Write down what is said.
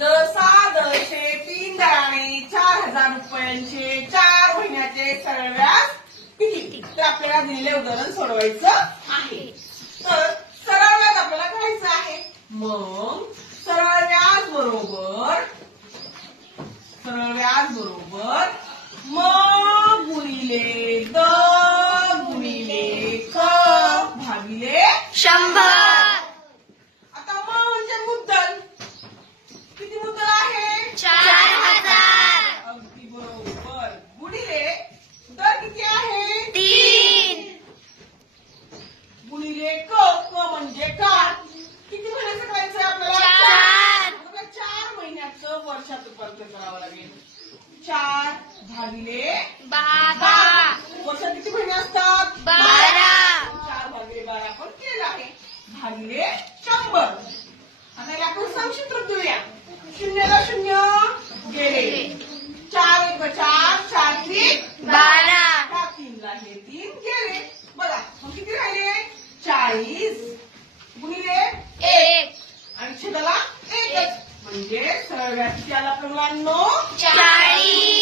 दशे 3 दराने 4000 रुपयांचे 4 महिन्याचे सरळ व्याज किती ते आपल्याला दिलेले उदाहरण सोडवायचं आहे. तर सरळ व्याज आपल्याला काढायचं आहे. मग सरळ व्याज बरोबर म गुणिले द गुणिले क भागिले 100. आता म म्हणजे मुद्दल. किती मुद्दल आहे? 4000. अगदी बरोबर. गुणिले दर किती आहे? 3. गुणिले क म्हणजे काळ. किती महिन्याचं करायचं आपल्याला? 4. 4 महिन्याचं वर्षात रूपांतर करावं लागेल. 4 भागिले 12. वर्षात किती महिने असतात? 12. 4 भागिले 12 आपण केलं आहे. भागिले 100. आता याला आपण संक्षिप्त देऊया. 0 ला 0 गेले. 4 1 4 4 3 12. 3 ला हे 3 गेले. बघा मग किती राहिले? 40 गुणिले 1. आणि छेदाला 1 म्हणजे सरळ व्याज किती आला आपल्या मुलांनो? 40.